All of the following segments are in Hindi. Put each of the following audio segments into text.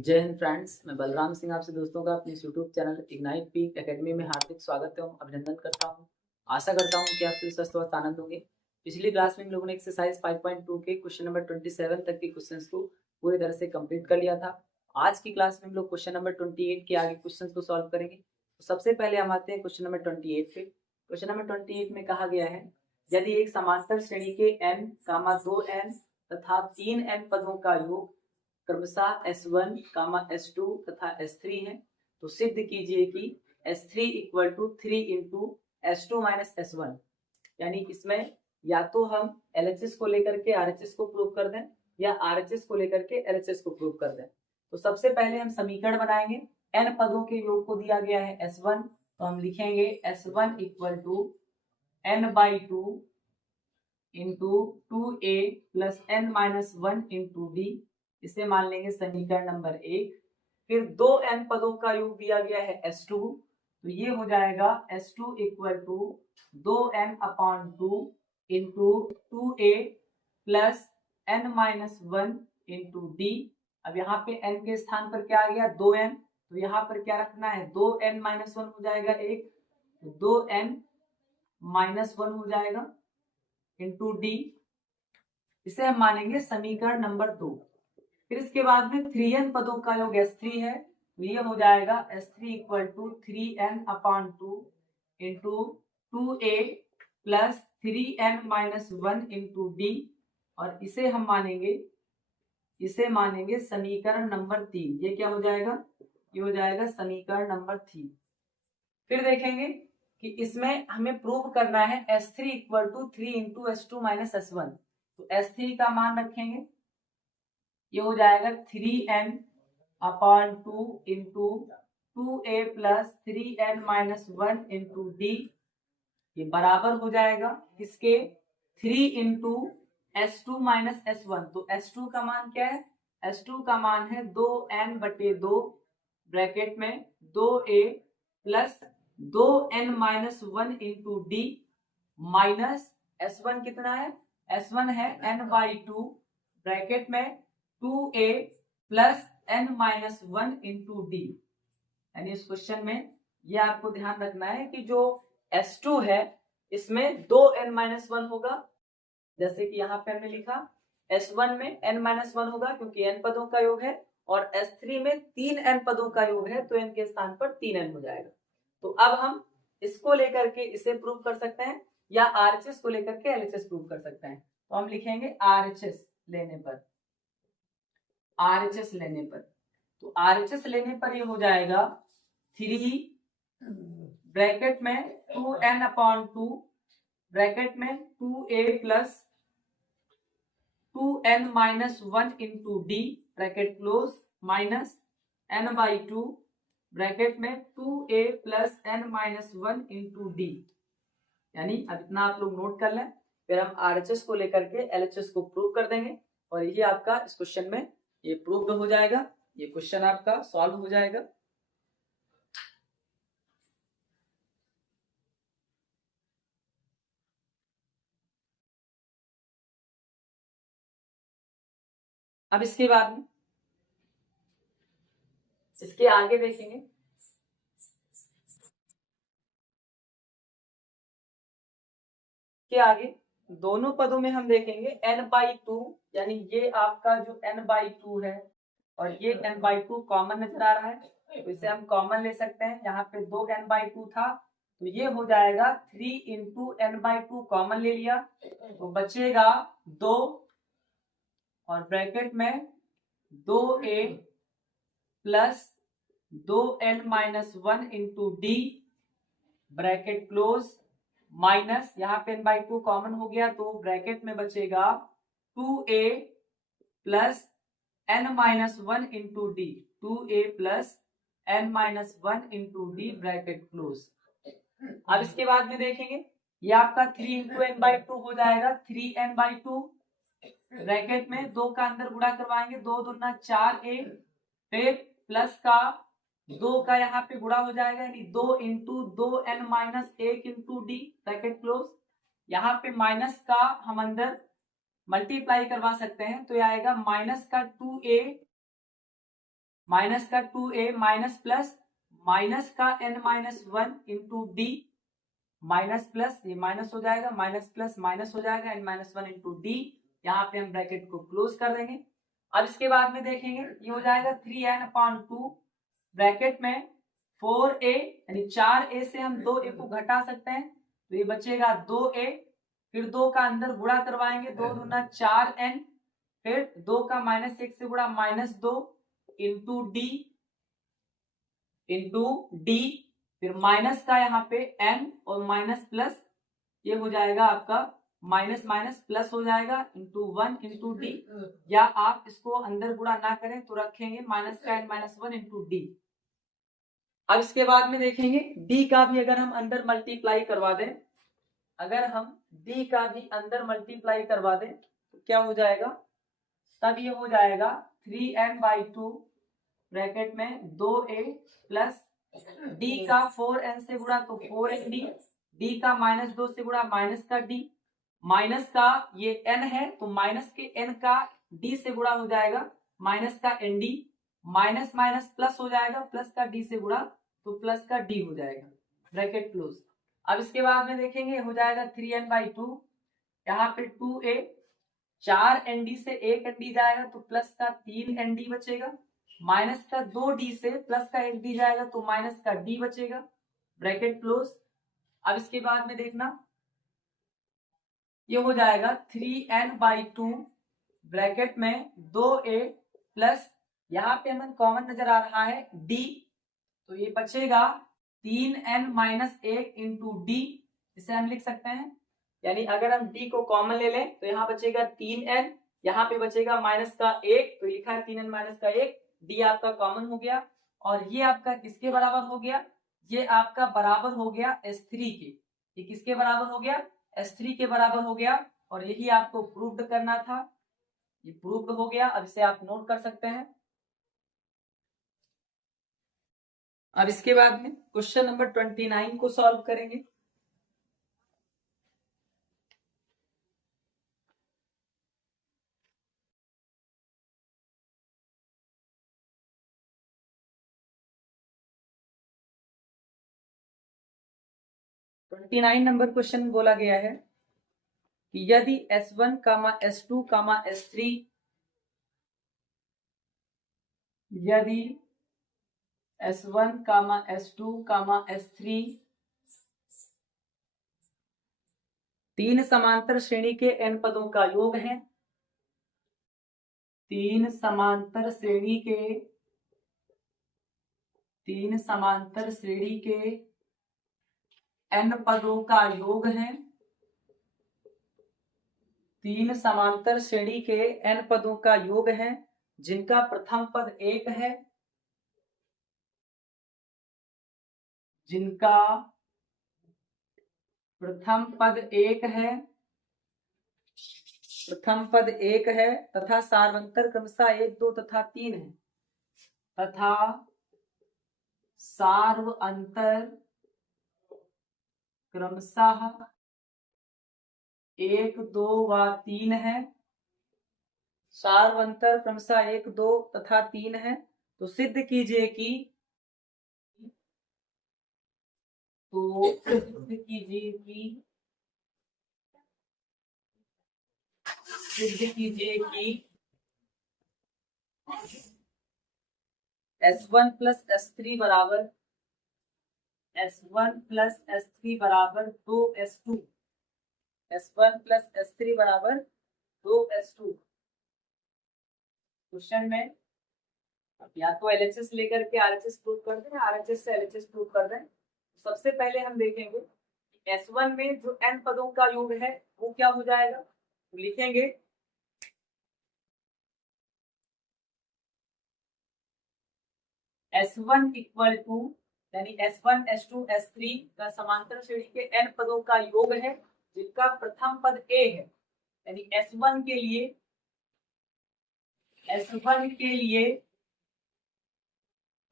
जय हिंद फ्रेंड्स, मैं बलराम सिंह आपसे दोस्तों का अपने YouTube channel ignite peak academy में हार्दिक स्वागत एवं अभिनंदन करता हूं। आशा करता हूं कि आप सभी स्वस्थ और आनंद होंगे। पिछली क्लास में हम लोगों ने एक्सरसाइज 5.2 के क्वेश्चन नंबर 27 तक के क्वेश्चंस को पूरी तरह से कंप्लीट कर लिया था। आज की क्लास में हम लोग क्वेश्चन नंबर 28 के आगे क्वेश्चन को सॉल्व करेंगे। तो सबसे पहले हम आते हैं क्वेश्चन नंबर 28 पे। क्वेश्चन नंबर 28 में कहा गया है, यदि एक समांतर श्रेणी के n, 2n तथा 3n पदों का योग क्रमशः S1, S2 तथा S3 है, तो सिद्ध कीजिए कि S3 equal to 3 into S2 minus S1। यानी इसमें या तो हम LHS को लेकर के RHS को प्रूव कर दें या RHS को लेकर के LHS को प्रूव कर दें। तो सबसे पहले हम समीकरण बनाएंगे। n पदों के योग को दिया गया है S1, तो हम लिखेंगे S1 equal to n/2 into 2a plus n minus 1 into d। इसे मान लेंगे समीकरण नंबर 1। फिर 2n पदों का योग दिया गया है S2, तो ये हो जाएगा S2 equal to 2n/2 into 2a plus n minus 1 into d। अब यहाँ पे n के स्थान पर क्या आ गया 2n, तो यहाँ पर क्या रखना है 2n माइनस 1 हो जाएगा एक, तो 2n माइनस 1 हो जाएगा इंटू d। इसे हम मानेंगे समीकरण नंबर 2। फिर इसके बाद में 3n पदों का योग S3 है, तो ये हो जाएगा S3 equal to 3n/2 into 2a plus 3n minus 1 into d। और इसे मानेंगे समीकरण नंबर 3। ये क्या हो जाएगा, ये हो जाएगा समीकरण नंबर 3। फिर देखेंगे कि इसमें हमें प्रूव करना है S3 equal to 3 into S2 minus S1। तो S3 का मान रखेंगे, ये हो जाएगा 3n/2 into 2a plus 3n minus 1 into d। ये बराबर हो जाएगा किसके 3 इंटू S2 माइनस S1। तो S2 का मान क्या है, S2 का मान है 2n/2 ब्रैकेट में 2a plus 2n minus 1 into d minus S1 कितना है, S1 है n/2 ब्रैकेट में 2a plus n minus 1 into D. यानी इस क्वेश्चन में ये आपको ध्यान रखना है कि जो S2 है इसमें 2n माइनस 1 होगा, जैसे कि यहाँ पे हमने लिखा S1 में n माइनस 1 होगा क्योंकि n पदों का योग है, और S3 में 3n पदों का योग है, तो n के स्थान पर 3n हो जाएगा। तो अब हम इसको लेकर के इसे प्रूव कर सकते हैं या RHS को लेकर के LHS प्रूव कर सकते हैं। तो हम लिखेंगे RHS लेने पर, RHS लेने पर, तो RHS लेने पर ये हो जाएगा 3 ब्रैकेट में 2n/2 ब्रैकेट में 2a plus 2n minus 1 into D bracket close minus n/2 bracket में 2a plus n minus 1 into D. यानी अब इतना आप लोग नोट कर लें, फिर हम RHS को लेकर के LHS को प्रूव कर देंगे और ये आपका इस क्वेश्चन में ये प्रूव्ड हो जाएगा, ये क्वेश्चन आपका सॉल्व हो जाएगा। अब इसके बाद में इसके आगे देखेंगे, के आगे दोनों पदों में हम देखेंगे n/2, यानी ये आपका जो n/2 है और ये n/2 कॉमन नजर आ रहा है, तो इसे हम कॉमन ले सकते हैं। यहाँ पे 2n/2 था, तो ये हो जाएगा 3 इंटू n/2 कॉमन ले लिया, तो बचेगा 2 और ब्रैकेट में 2a plus 2n minus 1 into D bracket close minus, यहाँ पे n/2 कॉमन हो गया तो ब्रैकेट में बचेगा 2a plus n minus 1 into D, 2a plus n minus 1 into D bracket close. अब इसके बाद में देखेंगे ये आपका 3 इंटू n/2 हो जाएगा 3n/2 ब्रैकेट में 2 का अंदर गुणा करवाएंगे, 2 दूना 4a, फिर प्लस का 2 का यहाँ पे गुणा हो जाएगा, यानी 2 into 2n minus 1 into D bracket close. यहाँ पे माइनस का हम अंदर मल्टीप्लाई करवा सकते हैं, तो ये आएगा माइनस का 2a माइनस का 2a माइनस प्लस माइनस का n-1 into D minus plus ये माइनस हो जाएगा, माइनस प्लस माइनस हो जाएगा, n-1 इंटू डी। यहाँ पे हम ब्रैकेट को क्लोज कर देंगे। अब इसके बाद में देखेंगे ये हो जाएगा 3n/2 ब्रैकेट में 4a यानी 4a से हम 2a को घटा सकते हैं तो ये बचेगा 2a, फिर 2 का अंदर गुणा करवाएंगे, 2 दूना 4n, फिर 2 का -1 से गुणा -2 इंटू डी, फिर माइनस का यहाँ पे n और माइनस प्लस ये हो जाएगा आपका माइनस माइनस प्लस हो जाएगा इंटू 1 इंटू डी, या आप इसको अंदर गुणा ना करें तो रखेंगे माइनस का n-1 इंटू डी। अब इसके बाद में देखेंगे डी का भी अगर हम अंदर मल्टीप्लाई करवा दें, अगर हम डी का भी अंदर मल्टीप्लाई करवा दें तो क्या हो जाएगा, तब ये हो जाएगा 3n/2 ब्रैकेट में 2a प्लस डी का 4n से गुणा तो 4nd, डी का -2 से गुणा माइनस का डी, माइनस का ये n है तो माइनस के n का d से गुणा हो जाएगा माइनस का nd, माइनस माइनस प्लस हो जाएगा, प्लस का d से गुणा तो प्लस का d हो जाएगा, ब्रैकेट क्लोज। अब इसके बाद में देखेंगे हो जाएगा 3n/2, यहाँ पे 2a 4nd से 1nd जाएगा तो प्लस का 3nd बचेगा, माइनस का 2d से प्लस का 1d जाएगा तो माइनस का d बचेगा, ब्रैकेट क्लोज। अब इसके बाद में देखना ये हो जाएगा 3n/2 ब्रैकेट में 2a प्लस यहाँ पे हमें कॉमन नजर आ रहा है d, तो ये बचेगा 3n-1 इंटू डी, इसे हम लिख सकते हैं, यानी अगर हम d को कॉमन ले लें तो यहाँ बचेगा 3n, यहाँ पे बचेगा माइनस का 1 तो लिखा है 3n-1, d आपका कॉमन हो गया, और ये आपका किसके बराबर हो गया, ये आपका बराबर हो गया S3 के, ये किसके बराबर हो गया, S3 के बराबर हो गया, और यही आपको प्रूव्ड करना था, ये प्रूव्ड हो गया। अब इसे आप नोट कर सकते हैं। अब इसके बाद में क्वेश्चन नंबर 29 को सॉल्व करेंगे। नंबर क्वेश्चन बोला गया है कि यदि S1, S2, S3 यदि S1, S2, S3 तीन समांतर श्रेणी के n पदों का योग है, तीन समांतर श्रेणी के n पदों का योग है, तीन समांतर श्रेणी के n पदों का योग है, जिनका प्रथम पद 1 है, जिनका प्रथम पद 1 है, तथा सार्वंतर क्रमशः 1, 2 तथा 3 है, तथा सार्वंतर क्रमशः 1, 2 व 3 है, सार्वंतर क्रमशः 1, 2 तथा 3 है, तो सिद्ध कीजिए कि S1 प्लस S3 बराबर 2S2, S1 प्लस S3 बराबर 2S2। क्वेश्चन में अब या तो LHS लेकर के RHS प्रूव कर दें, RHS से LHS प्रूव कर दें। सबसे पहले हम देखेंगे S1 में जो n पदों का योग है वो क्या हो जाएगा, तो लिखेंगे S1 इक्वल टू यानी S1, S2, S3 का समांतर श्रेणी के n पदों का योग है, जिनका प्रथम पद a है, यानी S1 के लिए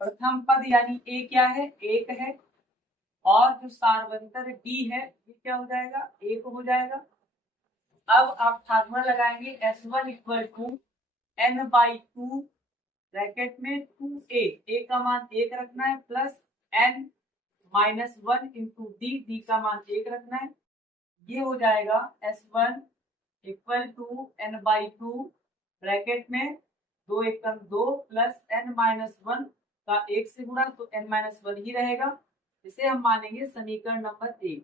प्रथम पद यानी a क्या है, 1 है, और जो सार्वंतर d है ये क्या हो जाएगा, 1 हो जाएगा। अब आप फार्मूला लगाएंगे S1 equal to n/2 bracket में 2a, a का मान 1 रखना है, plus n minus 1 into d, d का मान 1 रखना है। ये हो जाएगा S1 equal to n by 2 bracket में 2 एकम 2 प्लस n माइनस 1 का 1 से गुणा, तो n माइनस 1 ही रहेगा। इसे हम मानेंगे समीकरण नंबर 1।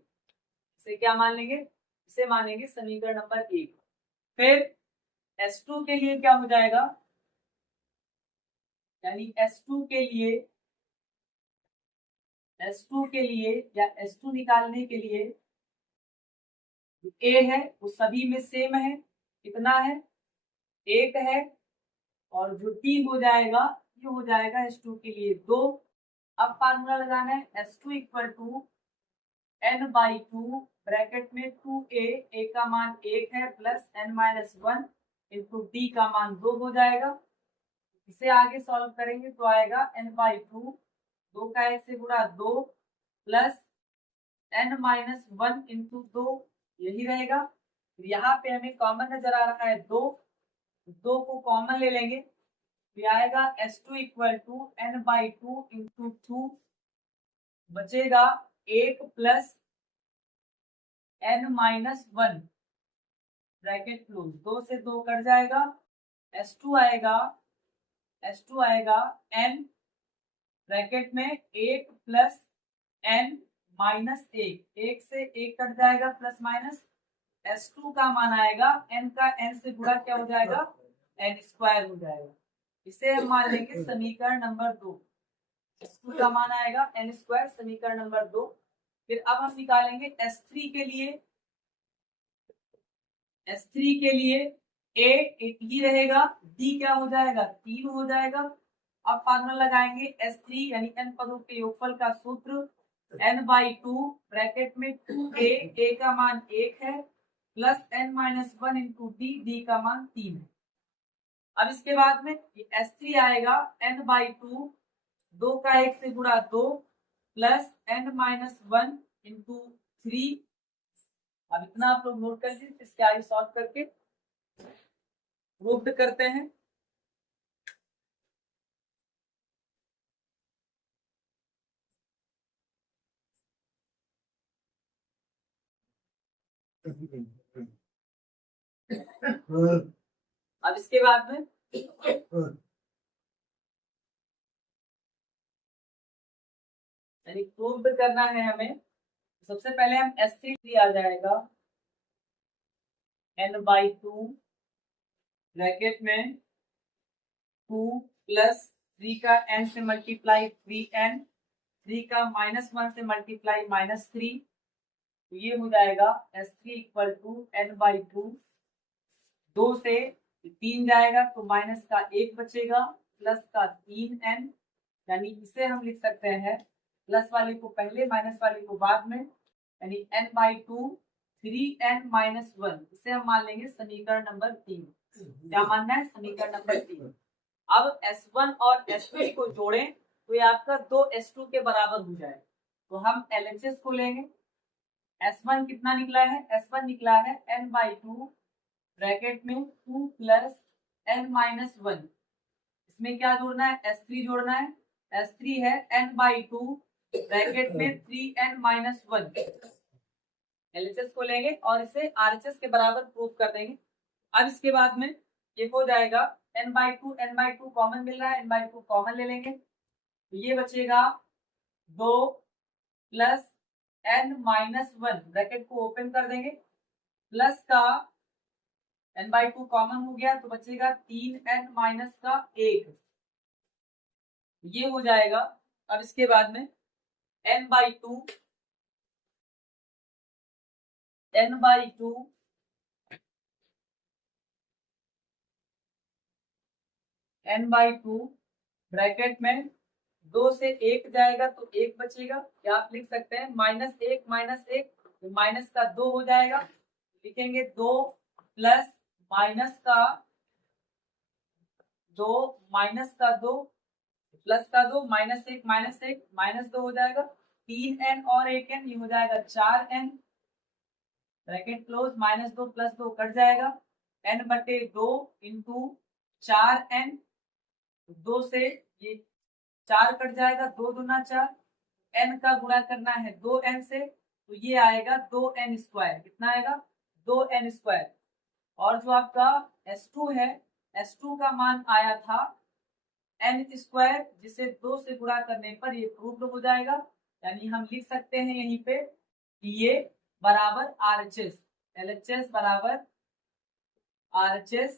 इसे क्या मान लेंगे? इसे मानेंगे समीकरण नंबर 1। फिर S2 के लिए क्या हो जाएगा, यानी S2 के लिए या S2 निकालने के लिए A है वो सभी में सेम है, कितना है? 1 है। और जो D हो जाएगा ये हो जाएगा S2 के लिए 2। अब फार्मूला लगाना है S2 equal to n by 2 bracket में 2a, a का मान 1 है, plus n minus 1 into d का मान 2 हो जाएगा। इसे आगे सॉल्व करेंगे तो आएगा n बाई 2, 2 का 1 से गुणा 2 प्लस n माइनस 1 इंटू 2, यही रहेगा। यहाँ पे हमें कॉमन नजर आ रहा है 2, 2 को कॉमन ले लेंगे तो आएगा S2 equal to n by 2 into 2, बचेगा 1 plus n minus 1 bracket close, 2 से 2 कट जाएगा। S2 आएगा n ब्रैकेट में 1 प्लस n माइनस 1, 1 से 1 कट जाएगा, प्लस माइनस। S2 का मान आएगा n का n से गुणा क्या हो जाएगा, n स्क्वायर हो जाएगा। इसे हम मान लेंगे समीकरण नंबर 2। S2 का मान आएगा n स्क्वायर, समीकरण नंबर 2। फिर अब हम निकालेंगे S3 के लिए। S3 के लिए a 1 ही रहेगा, d क्या हो जाएगा, 3 हो जाएगा। अब फार्मूला लगाएंगे S3 यानी n पदों के योगफल का सूत्र n बाई 2 ब्रैकेट में 2a, a का मान 1 है, plus n minus 1 into D, D का मान 3 है। अब इसके बाद में S3 आएगा n बाई 2, 2 का 1 से गुणा 2 प्लस n माइनस 1 इंटू 3। अब इतना आप लोग नोट कर लीजिए, इसके आगे सॉल्व करके प्रूव्ड करते हैं। अब इसके बाद में यानी प्रूव्ड करना है हमें। सबसे पहले हम S3 आ जाएगा n बाई 2 ब्रैकेट में 2 प्लस 3 का n से मल्टीप्लाई 3n, 3 का माइनस 1 से मल्टीप्लाई माइनस 3, तो ये हो जाएगा S3 equal to n by 2, 2 से 3 जाएगा तो माइनस का 1 बचेगा, प्लस का 3n, यानी इसे हम लिख सकते हैं प्लस वाले को पहले माइनस वाले को बाद में, यानी n बाई 2 3n माइनस 1। इसे हम मान लेंगे समीकरण नंबर 3। क्या मानना है, समीकरण नंबर 3। अब S1 और S2 को जोड़ें तो ये आपका 2 S2 के बराबर हो जाए, तो हम LHS को लेंगे। S1 कितना निकला है, S1 निकला है n बाई 2 ब्रैकेट में 2 प्लस n माइनस 1। इसमें क्या जोड़ना है, S3 जोड़ना है। S3 है n बाई 2 ब्रैकेट में 3n माइनस 1। LHS को लेंगे और इसे RHS के बराबर प्रूव कर देंगे। अब इसके बाद में ये हो जाएगा n बाई 2 कॉमन मिल रहा है, n बाई 2 कॉमन ले लेंगे तो ये बचेगा 2 प्लस n माइनस 1 ब्रैकेट को ओपन कर देंगे, प्लस का n बाई 2 कॉमन हो गया तो बचेगा 3n माइनस का 1, ये हो जाएगा। अब इसके बाद में n by 2 n by 2 bracket में 2 से 1 जाएगा तो 1 बचेगा, या आप लिख सकते हैं माइनस 1 माइनस 1, तो माइनस का 2 हो जाएगा। लिखेंगे 2 प्लस माइनस का 2 माइनस का 2 प्लस का 2 माइनस 1 माइनस 2 हो जाएगा, 3n और 1n, ये हो जाएगा 4n bracket close, minus 2 plus 2 cut जाएगा, n बटे 2 इंटू 4n 2 से ये 4 कट जाएगा, 2 दूना 4, n का गुणा करना है 2n से, तो ये आएगा 2n स्क्वायर। कितना आएगा? 2n square. और जो आपका S2 है, S2 का मान आया था n स्क्वायर, जिसे 2 से गुणा करने पर ये प्रूव्ड हो जाएगा। यानी हम लिख सकते हैं यहीं पे कि ये बराबर RHS, LHS बराबर RHS,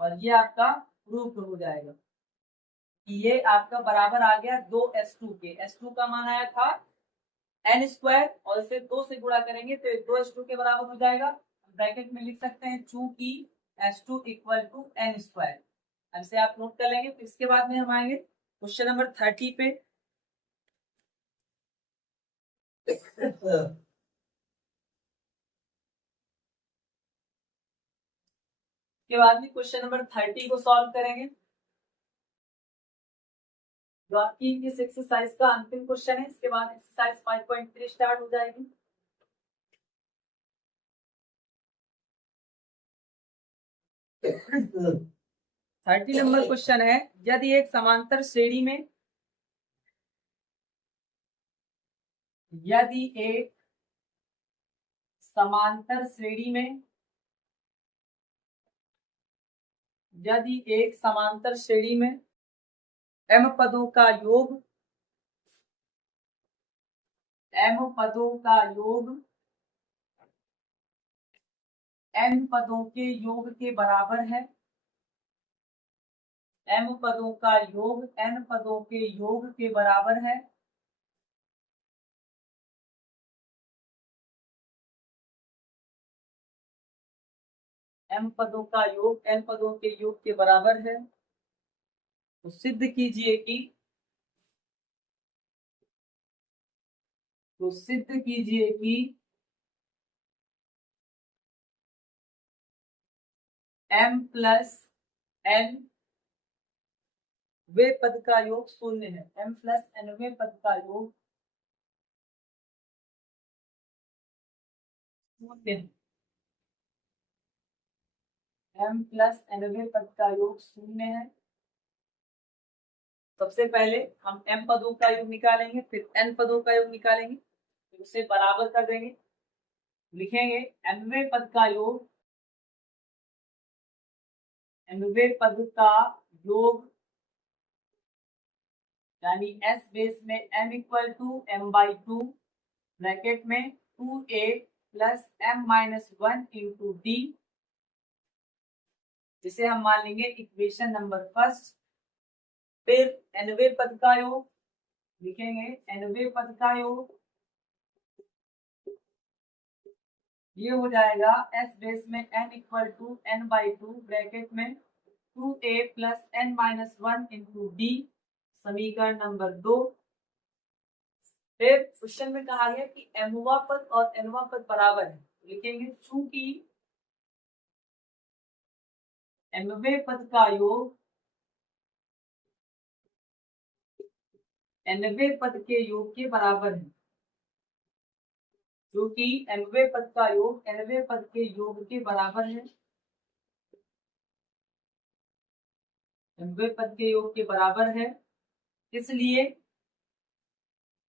और ये आपका प्रूव्ड हो जाएगा कि ये आपका बराबर आ गया 2S2 के। S2 का मान आया था n स्क्वायर, और इसे 2 से गुणा करेंगे तो 2S2 के बराबर हो जाएगा। ब्रैकेट में लिख सकते हैं चूंकि S2 equal to n square. अब इसे आप नोट कर लेंगे। तो इसके बाद में हम आएंगे क्वेश्चन नंबर 30 पे। के बाद में क्वेश्चन नंबर 30 को सॉल्व करेंगे, जो आपकी इस एक्सरसाइज का अंतिम क्वेश्चन है। इसके बाद एक्सरसाइज 5.3 स्टार्ट हो जाएगी। थर्टी नंबर क्वेश्चन है, यदि एक समांतर श्रेणी में यदि एक समांतर श्रेणी में यदि एक समांतर श्रेणी में m पदों का योग n पदों के योग के बराबर है, m पदों का योग n पदों के योग के बराबर है, m पदों का योग n पदों के योग के बराबर है, तो सिद्ध कीजिए कि m प्लस n वे पद का योग शून्य है। m प्लस n वे पद का योग शून्य है। m प्लस n वे पद का योग शून्य है। सबसे पहले हम m पदों का योग निकालेंगे, फिर n पदों का योग निकालेंगे, फिर उसे बराबर कर देंगे। लिखेंगे nवे पद का योग nवे पद का योग यानी s बेस में m equal to m/2 bracket में 2a plus m-1 into D, जिसे हम मान लेंगे इक्वेशन नंबर फर्स्ट। फिर nवे पद का योग लिखेंगे, nवे पद का योग ये हो जाएगा s बेस में m equal to n/2 bracket में 2a plus n-1 into d, समीकरण नंबर 2। फिर क्वेश्चन में कहा गया कि mवा पद और nवा पद बराबर है, लिखेंगे चूंकि mवे पद का योग nवे पद के योग के बराबर है, क्योंकि nवे पद का योग nवे पद के योग के बराबर है, nवे पद के योग के बराबर है, इसलिए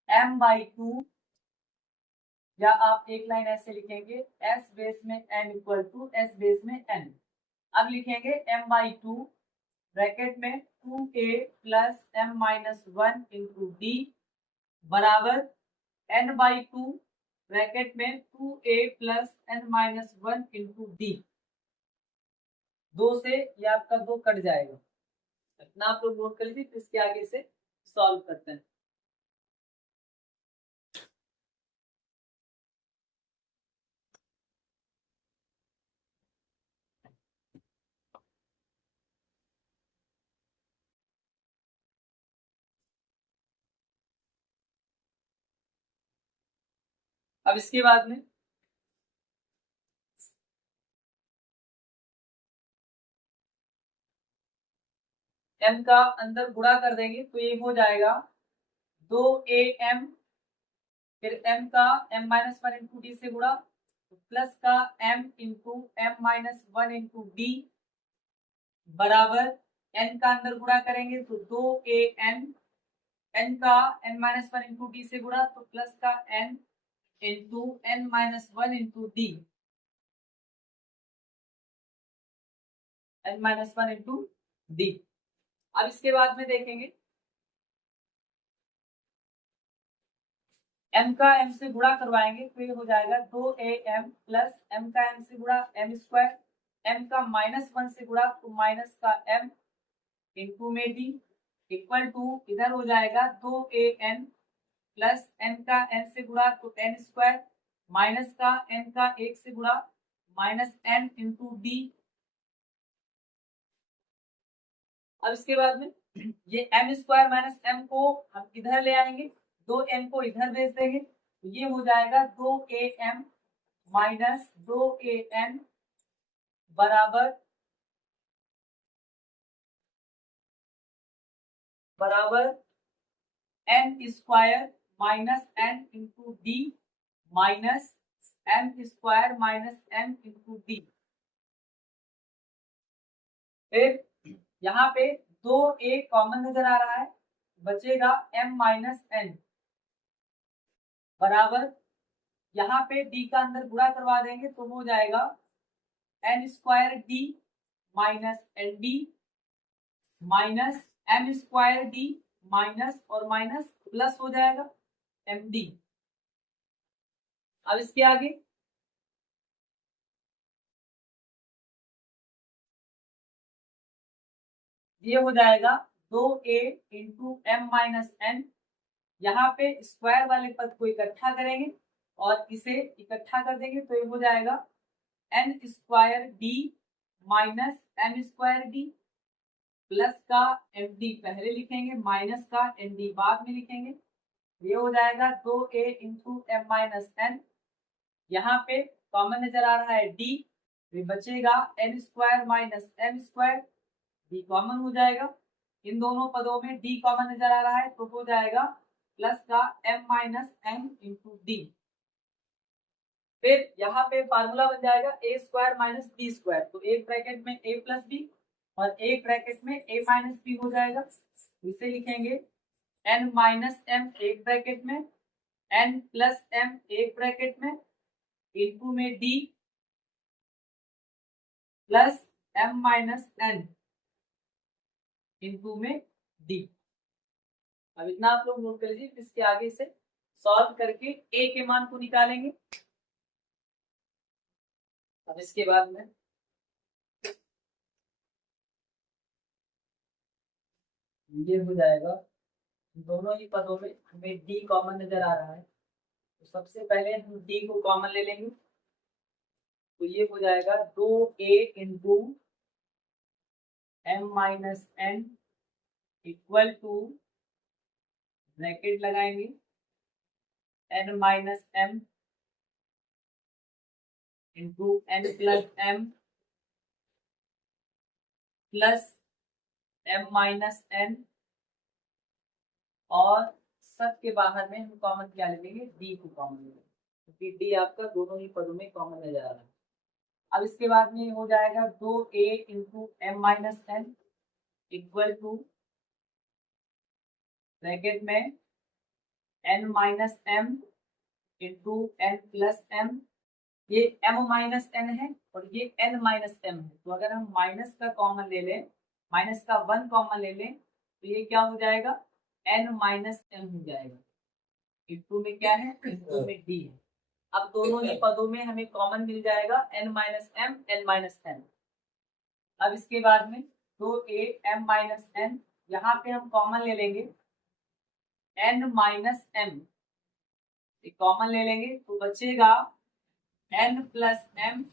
m/2, या आप एक लाइन ऐसे लिखेंगे s बेस में m equal to s base में n। अब लिखेंगे m/2 ब्रैकेट में 2a plus m-1 into D बराबर n/2 ब्रैकेट में 2a plus n-1 into D. 2 से ये आपका 2 कट जाएगा। इतना आप लोग नोट कर लीजिए, फिर इसके आगे से सॉल्व करते हैं। अब इसके बाद में m का अंदर गुणा कर देंगे तो ये हो जाएगा 2am, फिर m का m-1 इंटू डी से गुणा, प्लस का m into m-1 into D बराबर n का अंदर गुणा करेंगे तो 2an, n का n-1 इंटू डी से गुणा तो प्लस का n into n-1 into D, n-1 into D. अब इसके बाद में देखेंगे m का m से गुणा करवाएंगे तो ये हो जाएगा 2am प्लस m का m से गुणा m स्क्वायर, m का -1 से गुणा तो माइनस का m इंटू में डी इक्वल टू इधर हो जाएगा 2an प्लस n का n से गुणा तो n स्क्वायर माइनस का n का 1 से गुणा माइनस n इंटू डी। अब इसके बाद में ये m स्क्वायर माइनस m को हम इधर ले आएंगे, 2n को इधर भेज देंगे तो ये हो जाएगा 2am माइनस 2an बराबर n square minus n into D minus m square minus m into d. फिर यहाँ पे 2a कॉमन नजर आ रहा है, बचेगा m माइनस n बराबर यहाँ पे d का अंदर गुणा करवा देंगे तो हो जाएगा n square d minus n d minus m square d minus और माइनस प्लस हो जाएगा एम डी। अब इसके आगे ये हो जाएगा 2a into m minus N, यहाँ पे स्क्वायर वाले पद को इकट्ठा करेंगे और इसे इकट्ठा कर देंगे तो ये हो जाएगा n square d minus m square d plus का एम डी पहले लिखेंगे माइनस का एन डी बाद में लिखेंगे। ये हो जाएगा 2a into m minus N, यहाँ पे कॉमन नजर आ रहा है डी, फिर बचेगा n square minus m square, d common हो जाएगा, इन दोनों पदों में डी कॉमन नजर आ रहा है तो हो जाएगा प्लस का m minus m into d. फिर यहाँ पे फार्मूला बन जाएगा a square minus b square, तो एक ब्रैकेट में a प्लस बी और एक ब्रैकेट में a माइनस बी हो जाएगा, इसे लिखेंगे n माइनस m एक ब्रैकेट में n प्लस m एक ब्रैकेट में इंटू में d plus m minus n into में d। अब इतना आप लोग नोट कर लीजिए, इसके आगे से सॉल्व करके a के मान को निकालेंगे। अब इसके बाद में ये हो जाएगा, दोनों ही पदों में हमें d कॉमन नजर आ रहा है तो सबसे पहले हम d को कॉमन ले लेंगे तो ये हो जाएगा 2a into m minus n equal to bracket लगाएंगे n minus m into n plus m plus m minus n और सब के बाहर में हम कॉमन क्या ले लेंगे d को कॉमन ले लेंगे क्योंकि d आपका दोनों ही पदों में कॉमन नजर आ रहा है। अब इसके बाद में हो जाएगा 2a into m minus n equal to bracket में n minus m into n plus m, ये m माइनस n है और ये n माइनस m है, तो अगर हम माइनस का कॉमन ले लें, माइनस का 1 कॉमन ले लें तो ये क्या हो जाएगा n माइनस m हो जाएगा, इंटू में क्या है इंटू में d है। अब दोनों ही पदों में हमें कॉमन मिल जाएगा n minus m n minus n। अब इसके बाद में 2a m माइनस n, यहाँ पे हम कॉमन ले लेंगे n माइनस m, कॉमन ले लेंगे तो बचेगा n प्लस m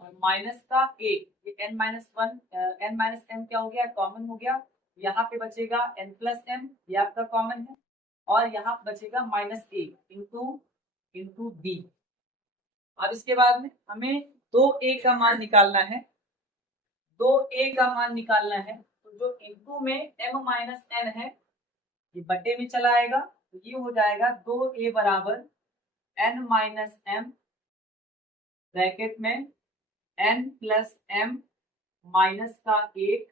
और माइनस का a, ये n माइनस m क्या हो गया कॉमन हो गया, यहाँ पे बचेगा n प्लस m ये आपका कॉमन है और यहाँ बचेगा माइनस a इंटू b। अब इसके बाद में हमें 2a का मान निकालना है, 2a का मान निकालना है तो जो इंटू में m माइनस n है ये बटे में चला आएगा तो ये हो जाएगा 2a बराबर n माइनस m ब्रैकेट में n प्लस m माइनस का 1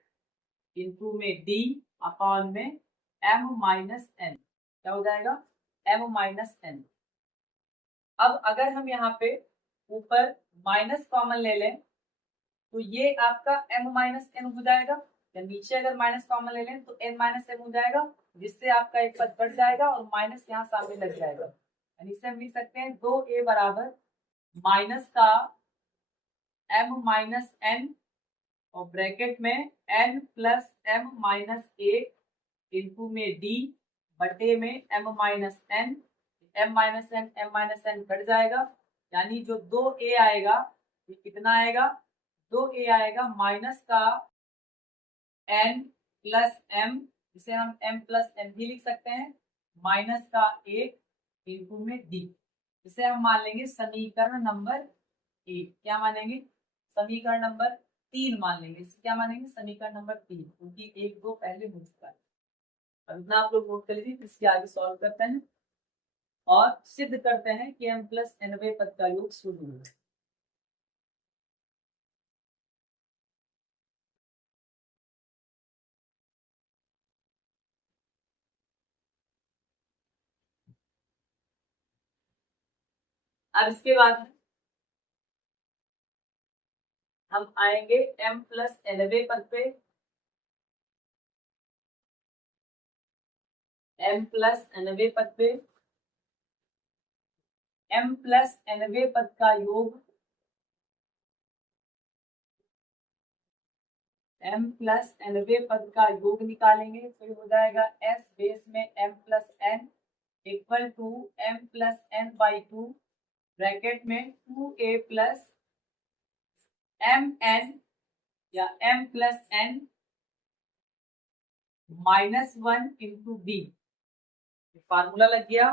इंटू में डी अपॉन में m माइनस n, क्या हो जाएगा m माइनस n। अब अगर हम यहाँ पे ऊपर माइनस कॉमन ले लें तो ये आपका m माइनस n हो जाएगा, या नीचे अगर माइनस कॉमन ले लें तो n माइनस m हो जाएगा, जिससे आपका एक पद कट जाएगा और माइनस यहाँ सामने लग जाएगा। यानी इसे हम लिख सकते हैं 2a बराबर माइनस का m माइनस n और ब्रैकेट में n plus m minus a into में d बटे में m minus n, m minus n cut जाएगा, यानी जो 2a आएगा ये कितना आएगा 2a आएगा माइनस का n प्लस m, जिसे हम m प्लस n भी लिख सकते हैं, माइनस का 1 इंटू में d, इसे हम मान लेंगे समीकरण नंबर 1। क्या मानेंगे समीकरण नंबर 3 मान लेंगे, इसे क्या मानेंगे समीकरण नंबर 3, क्योंकि 1 2 पहले हो चुका है। अब इतना आप लोग नोट कर लीजिए, इसके आगे सॉल्व करते हैं और सिद्ध करते हैं कि m प्लस nवें पद का योग शून्य है। अब इसके बाद हम आएंगे m प्लस nवें पद पे, m प्लस nवें पद पे m प्लस nवें पद का योग m प्लस nवें पद का योग निकालेंगे तो हो जाएगा s बेस में m plus n equal to m plus n by 2 bracket में 2a प्लस mn या m plus n minus 1 into d. Formula लग गया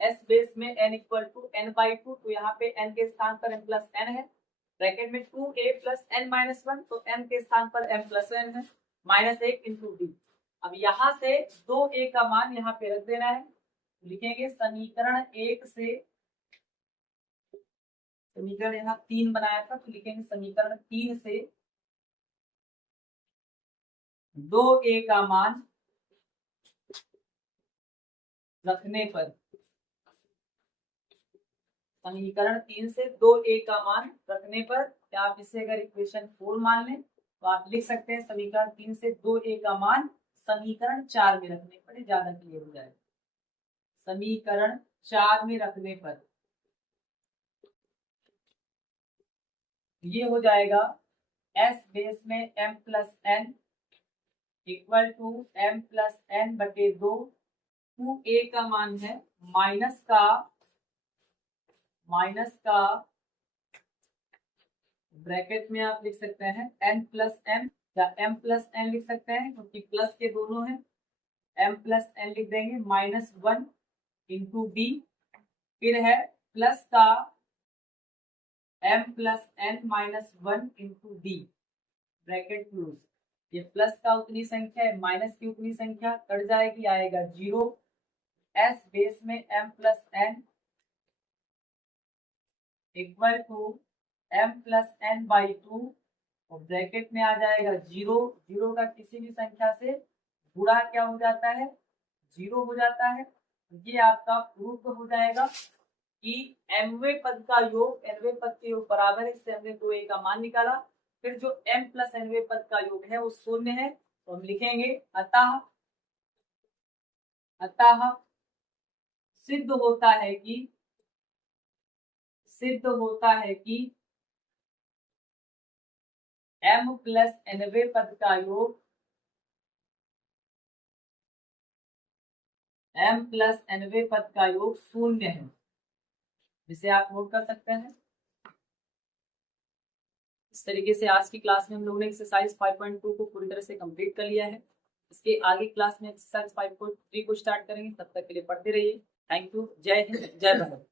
s बेस में n equal to n by 2, तो यहाँ पे n के स्थान पर m प्लस n है, ब्रैकेट में 2a प्लस n माइनस 1, तो m के स्थान पर m प्लस n है, माइनस 1 इंटू डी। अब यहाँ से 2a का मान यहाँ पे रख देना है, लिखेंगे समीकरण 1 से, समीकरण यहाँ 3 बनाया था तो लिखेंगे समीकरण 3 से 2a का मान रखने पर, समीकरण 3 से 2a का मान रखने पर, क्या आप इसे अगर इक्वेशन 4 मान लें तो आप लिख सकते हैं समीकरण 3 से 2a का मान समीकरण 4 में रखने पर, ज्यादा क्लियर हो जाएगा। समीकरण 4 में रखने पर ये हो जाएगा s बेस में m plus n equal to m plus n बटे 2, 2a का मान है माइनस का ब्रैकेट में आप लिख सकते हैं n प्लस m या m प्लस n लिख सकते हैं, क्योंकि प्लस के दोनों हैं, m प्लस n लिख देंगे माइनस 1 इंटू b, फिर है प्लस का m plus n minus 1 into D bracket close. ये प्लस का उतनी संख्या है, माइनस की उतनी संख्या कट जाएगी, आएगा 0, s बेस में m plus n equal to m plus n by 2 और ब्रैकेट में आ जाएगा 0, 0 का किसी भी संख्या से गुणा क्या हो जाता है 0 हो जाता है। ये आपका प्रूफ हो जाएगा कि mवें पद का योग nवें पद के योग बराबर है, इससे हमने 2a का मान निकाला। फिर जो m प्लस nवें पद का योग है वो शून्य है, तो हम लिखेंगे अतः सिद्ध होता है कि m प्लस nवें पद का योग m प्लस nवें पद का योग शून्य है, जिसे आप नोट कर सकते हैं। इस तरीके से आज की क्लास में हम लोगों ने एक्सरसाइज 5.2 को पूरी तरह से कंप्लीट कर लिया है। इसके आगे क्लास में एक्सरसाइज 5.3 को स्टार्ट करेंगे, तब तक के लिए पढ़ते रहिए। थैंक यू, जय हिंद, जय भारत।